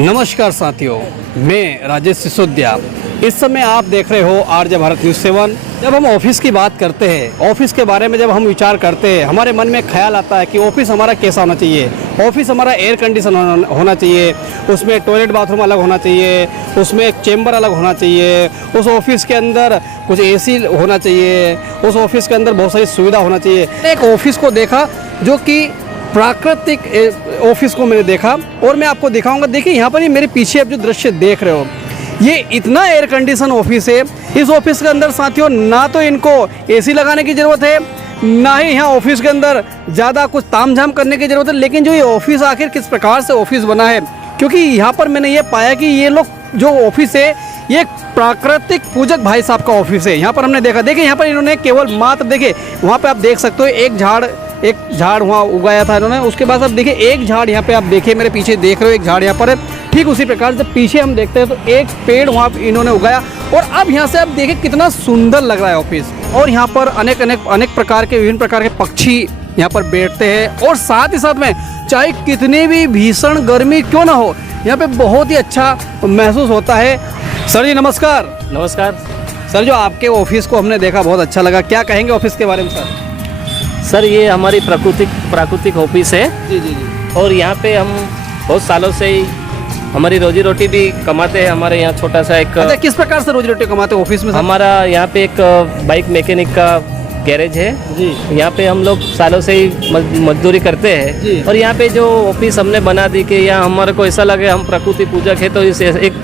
नमस्कार साथियों, मैं राजेश सिसोदिया। इस समय आप देख रहे हो आरजे भारत न्यूज़ 7। जब हम ऑफिस की बात करते हैं, ऑफिस के बारे में जब हम विचार करते हैं, हमारे मन में ख्याल आता है कि ऑफिस हमारा कैसा होना चाहिए। ऑफिस हमारा एयर कंडीशन होना चाहिए, उसमें टॉयलेट बाथरूम अलग होना चाहिए, उसमें एक चेम्बर अलग होना चाहिए, उस ऑफिस के अंदर कुछ एसी होना चाहिए, उस ऑफिस के अंदर बहुत सारी सुविधा होना चाहिए। एक ऑफिस को देखा जो कि प्राकृतिक ऑफिस को मैंने देखा और मैं आपको दिखाऊंगा। देखिए यहाँ पर ये मेरे पीछे आप जो दृश्य देख रहे हो, ये इतना एयर कंडीशन ऑफिस है। इस ऑफिस के अंदर साथियों ना तो इनको एसी लगाने की ज़रूरत है, ना ही यहाँ ऑफिस के अंदर ज़्यादा कुछ तामझाम करने की ज़रूरत है। लेकिन जो ये ऑफिस आखिर किस प्रकार से ऑफिस बना है, क्योंकि यहाँ पर मैंने ये पाया कि ये लोग जो ऑफिस है ये प्राकृतिक पूजक भाई साहब का ऑफिस है। यहाँ पर हमने देखा, देखिए यहाँ पर इन्होंने केवल मात्र देखिए वहाँ पे आप देख सकते हो एक झाड़ वहाँ उगाया था इन्होंने। उसके बाद आप देखिए एक झाड़ यहाँ पे आप देखिए, मेरे पीछे देख रहे हो एक झाड़ यहाँ पर है। ठीक उसी प्रकार से पीछे हम देखते हैं तो एक पेड़ वहाँ इन्होंने उगाया। और अब यहाँ से आप देखिए कितना सुंदर लग रहा है ऑफिस। और यहाँ पर अनेक प्रकार के विभिन्न प्रकार के पक्षी यहाँ पर बैठते हैं। और साथ ही साथ में चाहे कितनी भी भीषण गर्मी क्यों ना हो, यहाँ पे बहुत ही अच्छा महसूस होता है। सर जी नमस्कार। नमस्कार सर, जो आपके ऑफिस को हमने देखा बहुत अच्छा लगा, क्या कहेंगे ऑफिस के बारे में सर? सर, ये हमारी प्राकृतिक ऑफिस है। जी। और यहाँ पे हम बहुत सालों से ही हमारी रोजी रोटी भी कमाते हैं। हमारे यहाँ छोटा सा एक अच्छा, किस प्रकार से रोजी रोटी कमाते हैं ऑफिस में सर? हमारा यहाँ पे एक बाइक मैकेनिक का गैरेज है जी। यहाँ पे हम लोग सालों से ही मजदूरी करते हैं जी। और यहाँ पे जो ऑफिस हमने बना दी कि यहाँ हमारे को ऐसा लगे हम प्रकृति पूजक है, तो इस एक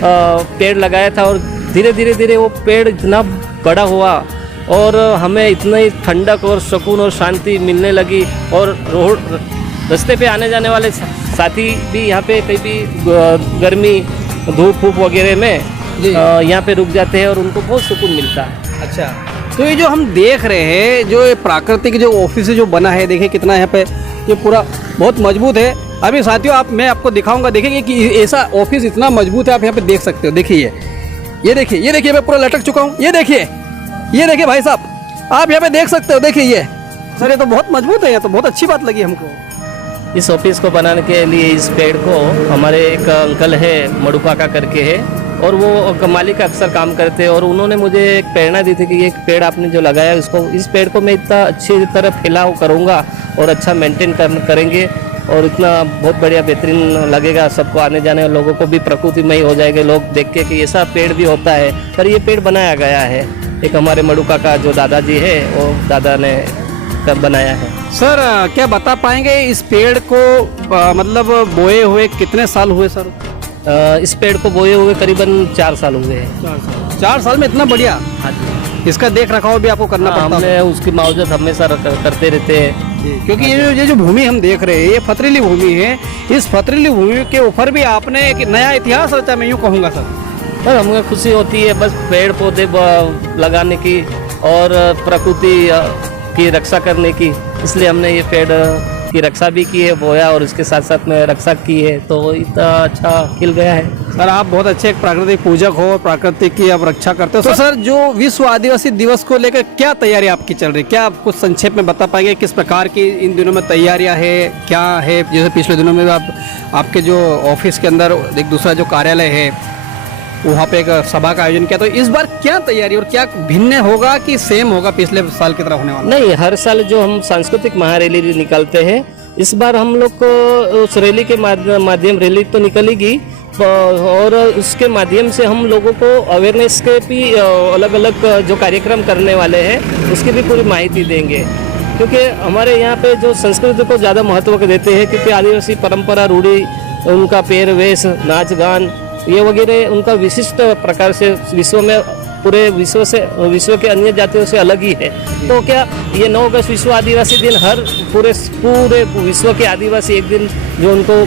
पेड़ लगाया था और धीरे धीरे वो पेड़ इतना बड़ा हुआ और हमें इतनी ठंडक और सुकून और शांति मिलने लगी। और रास्ते पे आने जाने वाले साथी भी यहाँ पे कहीं भी गर्मी धूप वगैरह में यहाँ पे रुक जाते हैं और उनको बहुत सुकून मिलता है। अच्छा, तो ये जो हम देख रहे हैं, जो ये प्राकृतिक जो ऑफिस जो बना है, देखिए कितना यहाँ पे ये पूरा बहुत मजबूत है। अभी साथियों मैं आपको दिखाऊंगा, देखेंगे कि ऐसा ऑफिस इतना मजबूत है। आप यहाँ पे देख सकते हो, देखिए ये देखिए मैं पूरा लटक चुका हूँ। ये देखिए भाई साहब, आप यहाँ पे देख सकते हो। देखिए ये सर, ये तो बहुत मजबूत है। ये तो बहुत अच्छी बात लगी हमको। इस ऑफिस को बनाने के लिए इस पेड़ को हमारे एक अंकल है मड़ुकाका करके है, और वो मालिक अक्सर काम करते हैं। और उन्होंने मुझे एक प्रेरणा दी थी कि ये पेड़ आपने जो लगाया इस पेड़ को मैं इतना अच्छी तरह फैलाव करूँगा और अच्छा मेंटेन करेंगे और इतना बहुत बढ़िया बेहतरीन लगेगा। सबको आने जाने वाले लोगों को भी प्रकृतिमय हो जाएंगे लोग देख के कि ऐसा पेड़ भी होता है। पर ये पेड़ बनाया गया है एक हमारे मड़ुकाका जो दादाजी है, वो दादा ने कब बनाया है। सर क्या बता पाएंगे इस पेड़ को मतलब बोए हुए कितने साल हुए सर? इस पेड़ को बोए हुए करीबन 4 साल हुए हैं। 4 साल में इतना बढ़िया? हाँ जी। इसका देख रखाव भी आपको करना पड़ता है? हमने उसकी मावजत हमेशा करते रहते हैं, क्योंकि ये जो भूमि हम देख रहे हैं ये पथरीली भूमि है। इस पथरीली भूमि के ऊपर भी आपने एक नया इतिहास रचा, मैं यूँ कहूँगा सर। पर हमें खुशी होती है बस पेड़ पौधे लगाने की और प्रकृति की रक्षा करने की, इसलिए हमने ये पेड़ की रक्षा भी की है, बोया और इसके साथ साथ में रक्षा की है, तो इतना अच्छा खिल गया है। सर आप बहुत अच्छे एक प्राकृतिक पूजक हो, प्राकृतिक की आप रक्षा करते हो। तो सर जो विश्व आदिवासी दिवस को लेकर क्या तैयारी आपकी चल रही है, क्या आप कुछ संक्षेप में बता पाएंगे किस प्रकार की इन दिनों में तैयारियां है, क्या है? जैसे पिछले दिनों में आपके जो ऑफिस के अंदर एक दूसरा जो कार्यालय है वहाँ पे एक सभा का आयोजन किया, तो इस बार क्या तैयारी और क्या भिन्न होगा कि सेम होगा पिछले साल की तरह होने वाला? नहीं, हर साल जो हम सांस्कृतिक महारैली निकालते हैं, इस बार हम लोग को उस रैली के माध्यम रैली तो निकलेगी और उसके माध्यम से हम लोगों को अवेयरनेस के भी अलग अलग जो कार्यक्रम करने वाले हैं उसकी भी पूरी माहिती देंगे। क्योंकि हमारे यहाँ पे जो संस्कृति को ज़्यादा महत्व देते हैं, क्योंकि आदिवासी परंपरा रूढ़ी, उनका पहरवेश, नाच गान ये वगैरह उनका विशिष्ट प्रकार से पूरे विश्व के अन्य जातियों से अलग ही है। तो क्या ये 9 अगस्त विश्व आदिवासी दिन हर पूरे विश्व के आदिवासी एक दिन जो उनको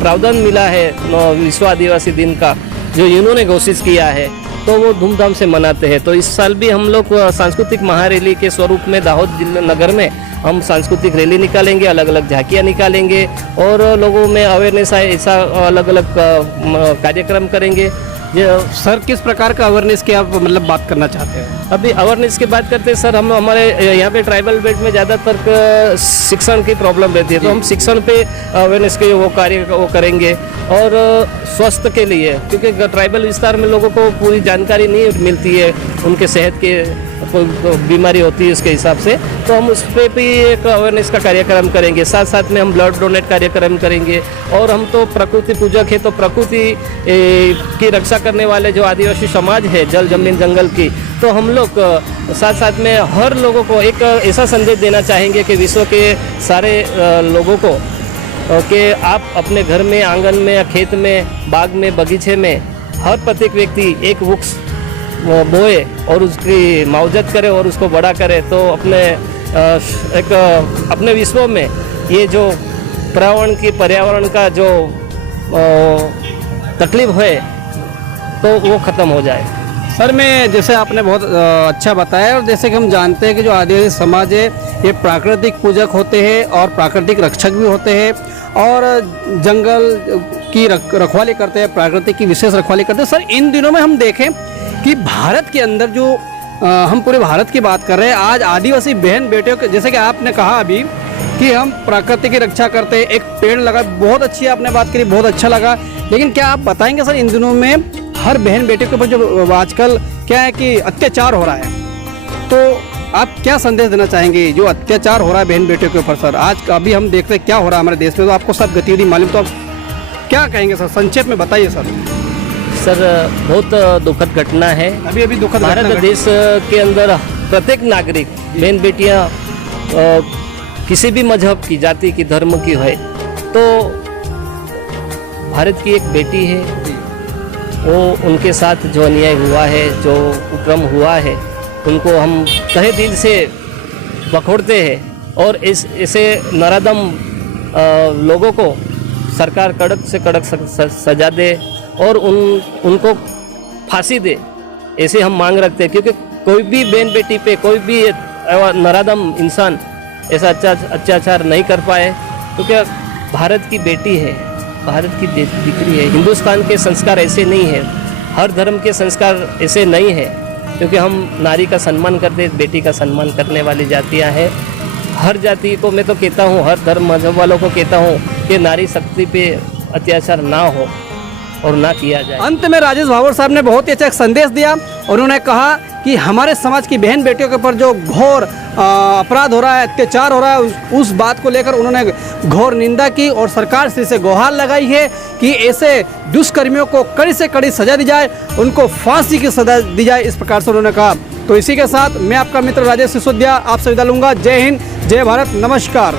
प्रावधान मिला है विश्व आदिवासी दिन का, जो इन्होंने घोषित किया है, तो वो धूमधाम से मनाते हैं। तो इस साल भी हम लोग सांस्कृतिक महारैली के स्वरूप में दाहोद जिला नगर में हम सांस्कृतिक रैली निकालेंगे, अलग अलग झांकियाँ निकालेंगे और लोगों में अवेयरनेस आए ऐसा अलग अलग कार्यक्रम करेंगे। सर किस प्रकार का अवेयरनेस की आप मतलब बात करना चाहते हैं? अभी अवेयरनेस की बात करते हैं सर, हम हमारे यहाँ पे ट्राइबल बेल्ट में ज़्यादातर शिक्षण की प्रॉब्लम रहती है, तो हम शिक्षण पे अवेयरनेस के वो कार्य वो करेंगे। और स्वास्थ्य के लिए, क्योंकि ट्राइबल विस्तार में लोगों को पूरी जानकारी नहीं मिलती है, उनके सेहत के कोई बीमारी होती है उसके हिसाब से, तो हम उस पर भी एक अवेयरनेस का कार्यक्रम करेंगे। साथ साथ में हम ब्लड डोनेट कार्यक्रम करेंगे। और हम तो प्रकृति पूजक है, तो प्रकृति की रक्षा करने वाले जो आदिवासी समाज है, जल जमीन जंगल की, तो हम लोग साथ साथ में हर लोगों को एक ऐसा संदेश देना चाहेंगे कि विश्व के सारे लोगों को कि आप अपने घर में, आंगन में या खेत में, बाग में, बगीचे में हर प्रत्येक व्यक्ति एक वृक्ष बोए और उसकी मावजत करे और उसको बड़ा करे, तो अपने विश्व में ये जो पर्यावरण का जो तकलीफ है तो वो ख़त्म हो जाए। सर मैं जैसे आपने बहुत अच्छा बताया, और जैसे कि हम जानते हैं कि जो आदिवासी समाज है ये प्राकृतिक पूजक होते हैं और प्राकृतिक रक्षक भी होते हैं, और जंगल की रखवाली करते हैं, प्रकृति की विशेष रखवाली करते हैं। सर इन दिनों में हम देखें कि भारत के अंदर जो हम पूरे भारत की बात कर रहे हैं, आज आदिवासी बहन बेटियों के, जैसे कि आपने कहा अभी कि हम प्रकृति की रक्षा करते हैं, एक पेड़ लगा, बहुत अच्छी आपने बात करी, बहुत अच्छा लगा। लेकिन क्या आप बताएंगे सर इन दिनों में हर बहन बेटियों के ऊपर जो आजकल क्या है कि अत्याचार हो रहा है, तो आप क्या संदेश देना चाहेंगे जो अत्याचार हो रहा है बहन बेटियों के ऊपर? सर आज अभी हम देखते हैं क्या हो रहा है हमारे देश में, तो आपको सब गतिविधि मालूम, तो आप क्या कहेंगे सर? संक्षेप में बताइए सर। सर बहुत दुखद घटना है। अभी दुखद भारत देश के अंदर प्रत्येक नागरिक, बहन बेटियां किसी भी मजहब की, जाति की, धर्म की है, तो भारत की एक बेटी है, वो उनके साथ जो अन्याय हुआ है, जो उपक्रम हुआ है, उनको हम तहे दिल से बखोड़ते हैं। और ऐसे नराधम लोगों को सरकार कड़क से कड़क सजा दे और उनको फांसी दे, ऐसे हम मांग रखते हैं। क्योंकि कोई भी बहन बेटी पे कोई भी नराधम इंसान ऐसा अत्याचार नहीं कर पाए, क्योंकि भारत की बेटी है, भारत की दीकरी है। हिंदुस्तान के संस्कार ऐसे नहीं है, हर धर्म के संस्कार ऐसे नहीं है, क्योंकि हम नारी का सम्मान करते, बेटी का सम्मान करने वाली जातियां हैं। हर जाति को मैं तो कहता हूँ, हर धर्म मजहब वालों को कहता हूँ कि नारी शक्ति पे अत्याचार ना हो और ना किया जाए। अंत में राजेश भावर साहब ने बहुत ही अच्छा एक संदेश दिया। उन्होंने कहा कि हमारे समाज की बहन बेटियों के ऊपर जो घोर अपराध हो रहा है, अत्याचार हो रहा है, उस बात को लेकर उन्होंने घोर निंदा की और सरकार से गुहार लगाई है कि ऐसे दुष्कर्मियों को कड़ी से कड़ी सजा दी जाए, उनको फांसी की सजा दी जाए, इस प्रकार से उन्होंने कहा। तो इसी के साथ मैं आपका मित्र राजेश सिसोदिया आपसे विदा लूंगा। जय हिंद, जय भारत, नमस्कार।